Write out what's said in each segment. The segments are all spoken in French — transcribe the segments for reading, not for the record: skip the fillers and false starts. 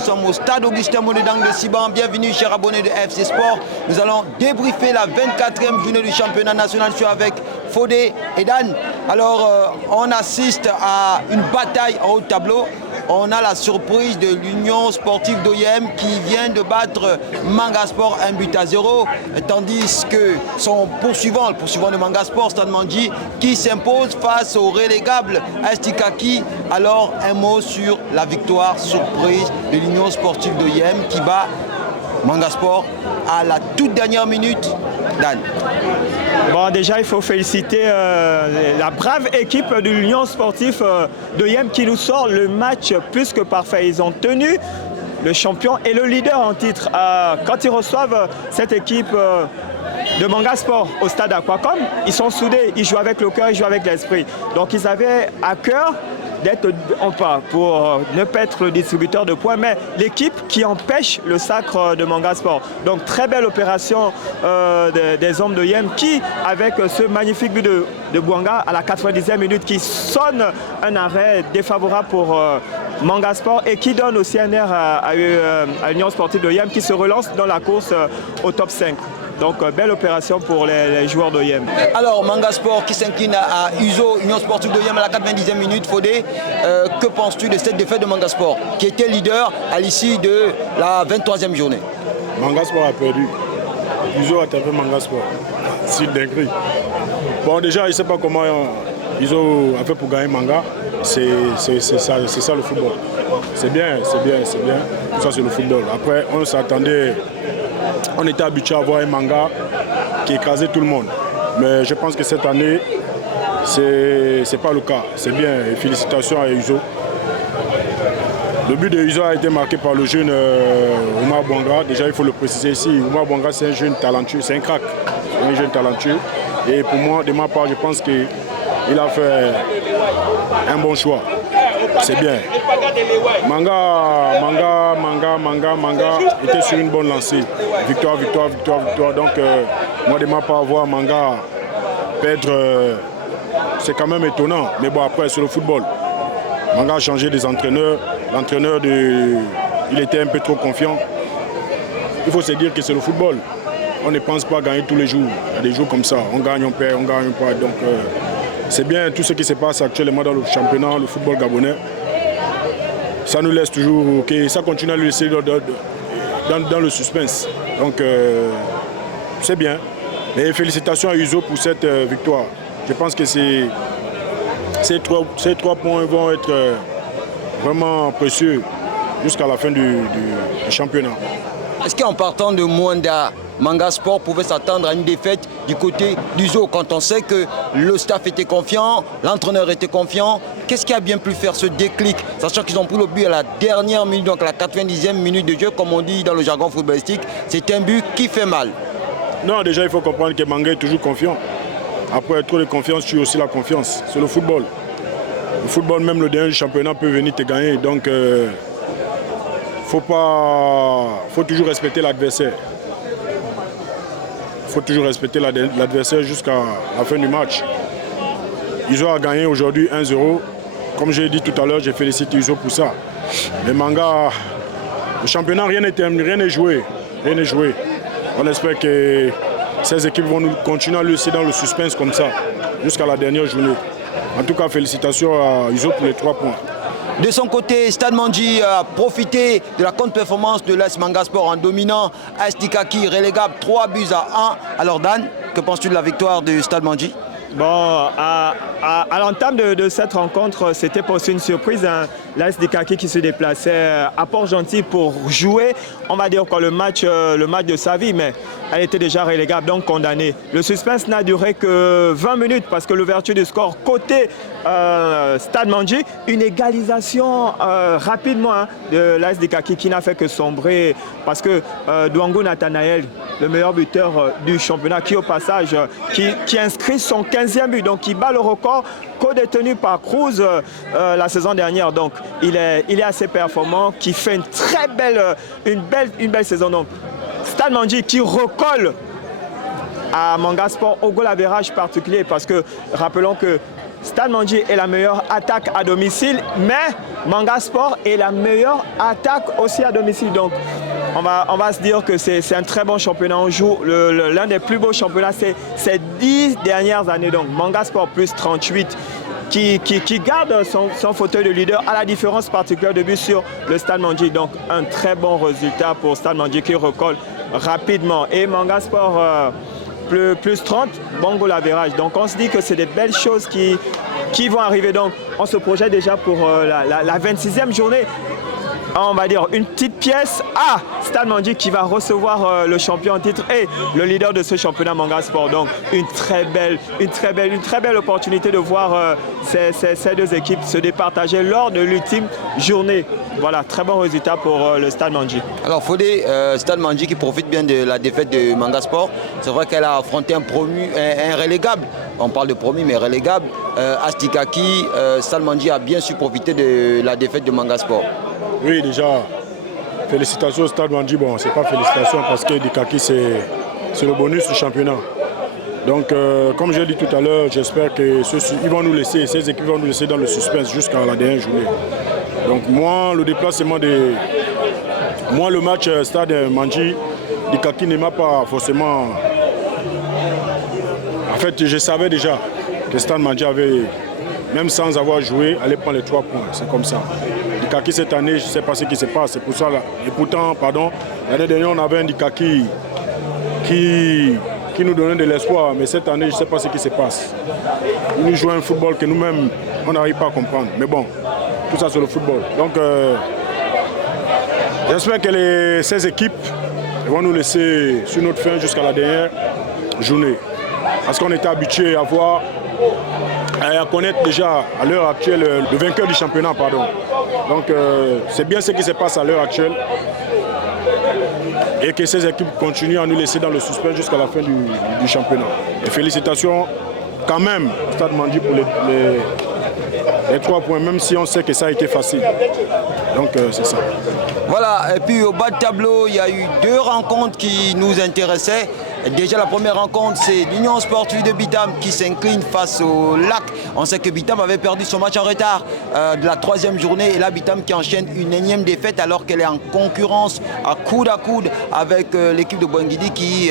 Nous sommes au stade Augustin Monedang de Siban. Bienvenue chers abonnés de FC Sport. Nous allons débriefer la 24e journée du championnat national. Je suis avec Fodé et Dan. Alors on assiste à une bataille en haut de tableau. On a la surprise de l'Union sportive d'Oyem qui vient de battre Mangasport 1-0, tandis que son poursuivant, le poursuivant de Mangasport, Stade Mandji, qui s'impose face au relégable Astikaki. Alors un mot sur la victoire surprise de l'Union sportive d'Oyem qui bat Mangasport à la toute dernière minute. Dan. Bon, déjà, il faut féliciter la brave équipe de l'Union sportive d'Oyem qui nous sort le match plus que parfait. Ils ont tenu le champion et le leader en titre. Quand ils reçoivent cette équipe de Mangasport au stade Aquacom, ils sont soudés, ils jouent avec le cœur, ils jouent avec l'esprit. Donc, ils avaient à cœur d'être en pas pour ne pas être le distributeur de points, mais l'équipe qui empêche le sacre de Mangasport. Donc très belle opération des hommes de Yem qui, avec ce magnifique but de Bouanga à la 90e minute, qui sonne un arrêt défavorable pour Mangasport et qui donne aussi un air à l'Union sportive de Yem qui se relance dans la course au top 5. Donc, belle opération pour les joueurs de Yem. Alors, Mangasport qui s'incline à Uzo, Union sportive de Yem à la 90e minute. Fodé, que penses-tu de cette défaite de Mangasport, qui était leader à l'issue de la 23e journée? Mangasport a perdu. Uzo a tapé Mangasport. C'est une dinguerie. Bon, déjà, il ne sait pas comment Uzo a fait pour gagner Manga. C'est ça le football. C'est bien. Tout ça, c'est le football. Après, on s'attendait. On était habitué à voir un Manga qui écrasait tout le monde. Mais je pense que cette année, c'est pas le cas. C'est bien. Et félicitations à Uzo. Le but de Uzo a été marqué par le jeune Oumar Bouanga. Déjà, il faut le préciser ici. Oumar Bouanga, c'est un jeune talentueux. C'est un crack. Un jeune talentueux. Et pour moi, de ma part, je pense qu'il a fait un bon choix. C'est bien. Manga était sur une bonne lancée. Victoire. Donc, moi, de ma part, voir Manga perdre, c'est quand même étonnant. Mais bon, après, c'est le football. Manga a changé des entraîneurs. L'entraîneur, il était un peu trop confiant. Il faut se dire que c'est le football. On ne pense pas gagner tous les jours. Il y a des jours comme ça. On gagne, on perd, on gagne, on perd. Donc, c'est bien tout ce qui se passe actuellement dans le championnat, le football gabonais. Ça nous laisse toujours, ça continue à nous laisser dans le suspense. Donc c'est bien. Et félicitations à Uzo pour cette victoire. Je pense que ces trois points vont être vraiment précieux jusqu'à la fin du championnat. Est-ce qu'en partant de Mwanda, Mangasport pouvait s'attendre à une défaite du côté d'Uzo quand on sait que le staff était confiant, l'entraîneur était confiant? Qu'est-ce qui a bien pu faire ce déclic, sachant qu'ils ont pris le but à la dernière minute, donc à la 90e minute de jeu, comme on dit dans le jargon footballistique? C'est un but qui fait mal. Non, déjà il faut comprendre que Manga est toujours confiant. Après, trop de confiance tue aussi la confiance. C'est le football. Le football, même le dernier championnat peut venir te gagner. Donc, faut toujours respecter l'adversaire. Il faut toujours respecter l'adversaire jusqu'à la fin du match. Uzo a gagné aujourd'hui 1-0. Comme j'ai dit tout à l'heure, je félicite Uzo pour ça. Les Manga, le championnat, rien n'est joué. Rien n'est joué. On espère que ces équipes vont continuer à laisser dans le suspense comme ça, jusqu'à la dernière journée. En tout cas, félicitations à Uzo pour les 3 points. De son côté, Stade Mandji a profité de la contre-performance de l'AS Mangasport en dominant Astikaki, relégable 3-1. Alors Dan, que penses-tu de la victoire du Stade Mandji? Bon, à l'entame de cette rencontre, c'était pas aussi une surprise. Hein. L'AS Dikaki qui se déplaçait à Port-Gentil pour jouer, on va dire quoi, le match de sa vie, mais elle était déjà relégable, donc condamnée. Le suspense n'a duré que 20 minutes parce que l'ouverture du score côté Stade Mandji, une égalisation rapidement hein, de l'AS Dikaki qui n'a fait que sombrer parce que Douangou Nathanaël, le meilleur buteur du championnat, qui au passage qui inscrit son 15e but, donc qui bat le record co-détenu par Cruz la saison dernière. Donc il est assez performant, qui fait une belle saison. Donc Stade Mandji qui recolle à Mangasport au goal average particulier parce que rappelons que Stade Mandji est la meilleure attaque à domicile, mais Manga Sport est la meilleure attaque aussi à domicile. Donc, on va se dire que c'est un très bon championnat. On joue l'un des plus beaux championnats ces 10 dernières années. Donc, Manga Sport plus 38 qui garde son fauteuil de leader à la différence particulière de but sur le Stade Mandji. Donc, un très bon résultat pour Stade Mandji qui recolle rapidement. Et Manga Sport plus 30, bon goal average. Donc, on se dit que c'est des belles choses qui vont arriver. Donc, on se projette déjà pour la 26e journée. On va dire une petite pièce à Stade Mandji qui va recevoir le champion en titre et le leader de ce championnat Manga Sport. Donc une très belle opportunité de voir ces deux équipes se départager lors de l'ultime journée. Voilà, très bon résultat pour le Stade Mandji. Alors Fodé, Stade Mandji qui profite bien de la défaite de Manga Sport. C'est vrai qu'elle a affronté un relégable. On parle de promu mais relégable. Astikaki, Stade Mandji a bien su profiter de la défaite de Manga Sport. Oui, déjà, félicitations au Stade Mandji. Bon, c'est pas félicitations parce que Dikaki, c'est le bonus du championnat. Donc, comme j'ai dit tout à l'heure, j'espère que ils vont nous laisser, ces équipes vont nous laisser dans le suspense jusqu'à la dernière journée. Donc, moi, le déplacement le match Stade Mandji, Dikaki ne m'a pas forcément... En fait, je savais déjà que Stade Mandji avait, même sans avoir joué, allait prendre les 3 points. C'est comme ça. Dikaki cette année, je ne sais pas ce qui se passe. C'est pour ça là. Et pourtant, l'année dernière, on avait un Dikaki qui nous donnait de l'espoir. Mais cette année, je ne sais pas ce qui se passe. Nous jouons un football que nous-mêmes, on n'arrive pas à comprendre. Mais bon, tout ça c'est le football. Donc, j'espère que ces équipes vont nous laisser sur notre fin jusqu'à la dernière journée. Parce qu'on était habitué à voir, à connaître déjà à l'heure actuelle le vainqueur du championnat. Donc c'est bien ce qui se passe à l'heure actuelle et que ces équipes continuent à nous laisser dans le suspense jusqu'à la fin du championnat. Et félicitations quand même au Stade Mandji pour les 3 points, même si on sait que ça a été facile. Donc c'est ça. Voilà, et puis au bas de tableau, il y a eu 2 rencontres qui nous intéressaient. Déjà la première rencontre, c'est l'Union Sportive de Bitam qui s'incline face au Lac. On sait que Bitam avait perdu son match en retard de la 3e journée. Et là, Bitam qui enchaîne une énième défaite alors qu'elle est en concurrence à coude avec l'équipe de Boingidi qui,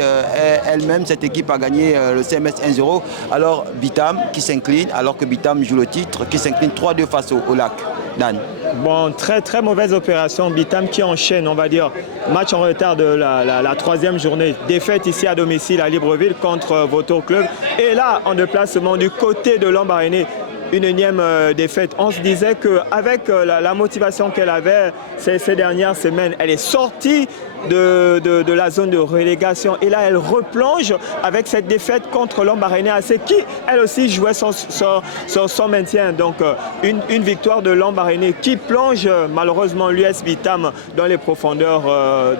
elle-même, cette équipe a gagné le CMS 1-0. Alors Bitam qui s'incline, alors que Bitam joue le titre, qui s'incline 3-2 face au Lac. Dan. Bon, très mauvaise opération. Bitam qui enchaîne, on va dire, match en retard de la 3e journée. Défaite ici à domicile à Libreville contre Vautour Club. Et là, en déplacement du côté de Lambaréné, une énième défaite. On se disait qu'avec la motivation qu'elle avait ces dernières semaines, elle est sortie de la zone de relégation. Et là, elle replonge avec cette défaite contre Lambaréné AC qui, elle aussi, jouait son maintien. Donc, une victoire de Lambaréné qui plonge malheureusement l'US Bitam dans les profondeurs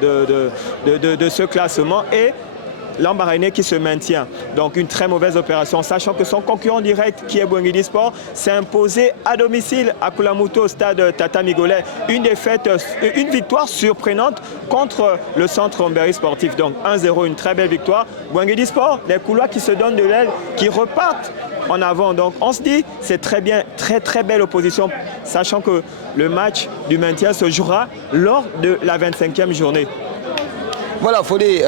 de ce classement. Et Lambaréné qui se maintient. Donc une très mauvaise opération, sachant que son concurrent direct, qui est Boingidi Sport, s'est imposé à domicile à Kulamuto au stade Tata Migolais. Une victoire surprenante contre le centre Mberi Sportif. Donc 1-0, une très belle victoire. Boingidi Sport, les Koulois qui se donnent de l'aile, qui repartent en avant. Donc on se dit, c'est très bien, très belle opposition, sachant que le match du maintien se jouera lors de la 25e journée. Voilà, Fodé,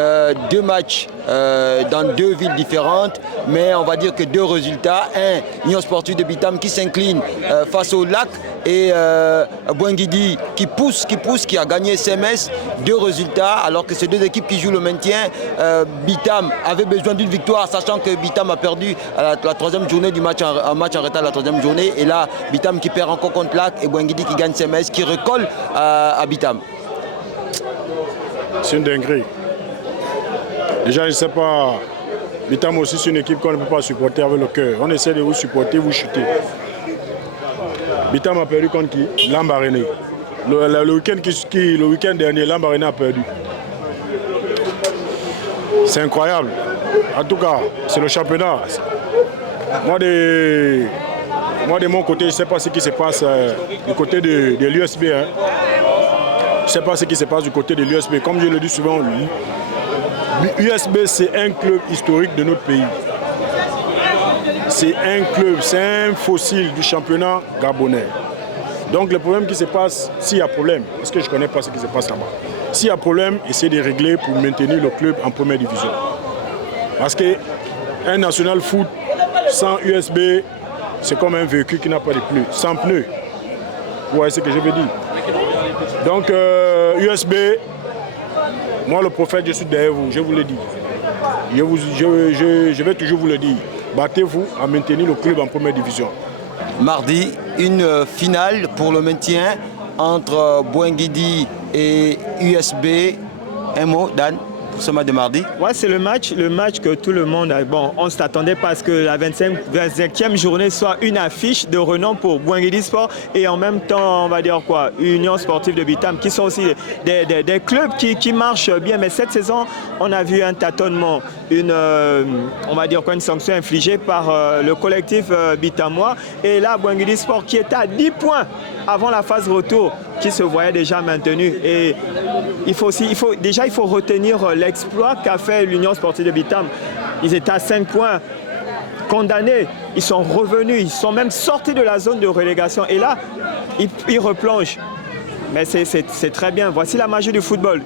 2 matchs dans 2 villes différentes, mais on va dire que 2 résultats. Union Sportive de Bitam qui s'incline face au Lac et Boingidi qui pousse, qui a gagné CMS. 2 résultats, alors que ces 2 équipes qui jouent le maintien. Bitam avait besoin d'une victoire, sachant que Bitam a perdu à la 3e journée du match en retard, la 3e journée. Et là, Bitam qui perd encore contre Lac et Boingidi qui gagne CMS, qui recolle à Bitam. C'est une dinguerie. Déjà, je ne sais pas, Bitam aussi, c'est une équipe qu'on ne peut pas supporter avec le cœur. On essaie de vous supporter, vous chuter. Bitam a perdu contre qui? Lambaréné. Le week-end dernier, Lambaréné a perdu. C'est incroyable. En tout cas, c'est le championnat. Moi, de mon côté, je ne sais pas ce qui se passe du côté de l'USB. Hein. Je ne sais pas ce qui se passe du côté de l'USB. Comme je le dis souvent, l'USB, c'est un club historique de notre pays. c'est un club, c'est un fossile du championnat gabonais. Donc le problème qui se passe, s'il y a problème, parce que je ne connais pas ce qui se passe là-bas, s'il y a problème, essayez de régler pour maintenir le club en première division. Parce qu'un national foot sans USB, c'est comme un véhicule qui n'a pas de pneus, sans pneus. Vous voyez ce que je veux dire? Donc USB, moi le prophète, je suis derrière vous, je vous le dis. Je vais toujours vous le dire. Battez-vous à maintenir le club en première division. Mardi, une finale pour le maintien entre Bouinguidi et USB. Un mot, Dan, pour ce match de mardi? Ouais, c'est le match que tout le monde a. Bon, on ne s'attendait pas à ce que la 25e journée soit une affiche de renom pour Bouinguidi Sport et en même temps, on va dire quoi, Union Sportive de Bitam, qui sont aussi des clubs qui marchent bien. Mais cette saison, on a vu un tâtonnement, on va dire quoi, une sanction infligée par le collectif bitamois. Et là, Bouinguidi Sport qui était à 10 points avant la phase retour, qui se voyait déjà maintenu. Et il faut retenir l'exploit qu'a fait l'Union Sportive de Bitam. Ils étaient à 5 points condamnés. Ils sont revenus, ils sont même sortis de la zone de relégation. Et là, ils replongent. Mais c'est très bien. Voici la magie du football.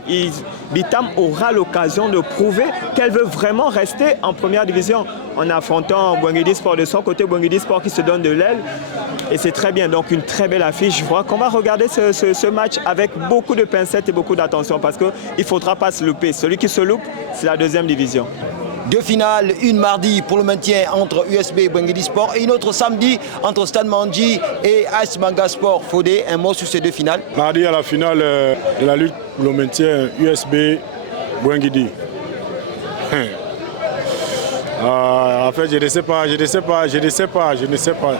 Bitam aura l'occasion de prouver qu'elle veut vraiment rester en première division en affrontant Bouinguidi Sport de son côté. Bouinguidi Sport qui se donne de l'aile. Et c'est très bien. Donc une très belle affiche. Je crois qu'on va regarder ce match avec beaucoup de pincettes et beaucoup d'attention parce qu'il ne faudra pas se louper. Celui qui se loupe, c'est la deuxième division. Deux finales, une mardi pour le maintien entre USB et Bouinguidi Sport et une autre samedi entre Stade Mandji et AS Manga Sport. Fodé, un mot sur ces deux finales? Mardi à la finale de la lutte pour le maintien USB Bouinguidi. En fait, je ne sais pas.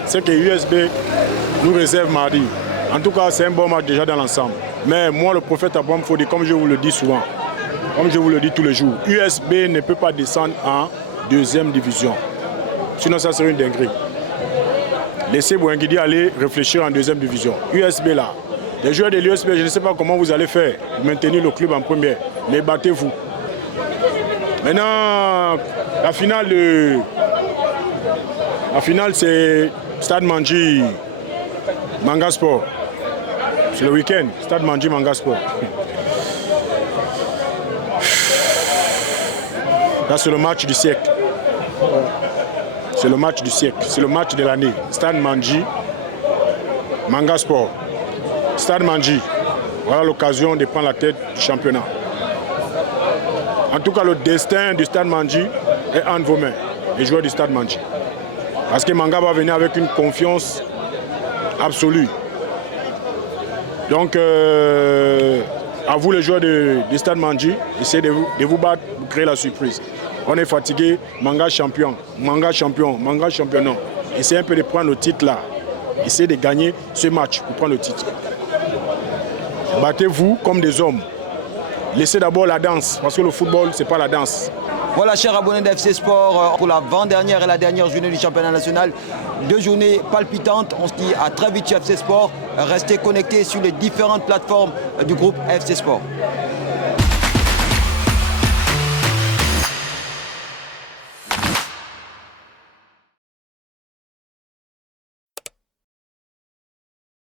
C'est que USB nous réserve mardi. En tout cas, c'est un bon match déjà dans l'ensemble. Mais moi, le prophète Abraham Fodé, comme je vous le dis souvent, comme je vous le dis tous les jours, USB ne peut pas descendre en deuxième division. Sinon, ça serait une dinguerie. Laissez Bouinguidi aller réfléchir en deuxième division. USB là, les joueurs de l'USB, je ne sais pas comment vous allez faire pour maintenir le club en première. Mais battez-vous. Maintenant, la finale c'est Stade Mandji Manga Sport. C'est le week-end, Stade Mandji Manga Sport. Là, c'est le match du siècle. C'est le match du siècle. C'est le match de l'année. Stade Mandji, Manga Sport. Stade Mandji. Voilà l'occasion de prendre la tête du championnat. En tout cas, le destin du Stade Mandji est entre vos mains, les joueurs du Stade Mandji. Parce que Manga va venir avec une confiance absolue. Donc, à vous les joueurs du Stade Mandji, essayez de vous battre pour créer la surprise. On est fatigué, Manga champion, Manga champion, Manga championnat. Essayez un peu de prendre le titre là. Essayez de gagner ce match pour prendre le titre. Battez-vous comme des hommes. Laissez d'abord la danse, parce que le football, ce n'est pas la danse. Voilà, chers abonnés d'FC Sport, pour l'avant-dernière et la dernière journée du championnat national. Deux journées palpitantes. On se dit à très vite sur FC Sport. Restez connectés sur les différentes plateformes du groupe FC Sport.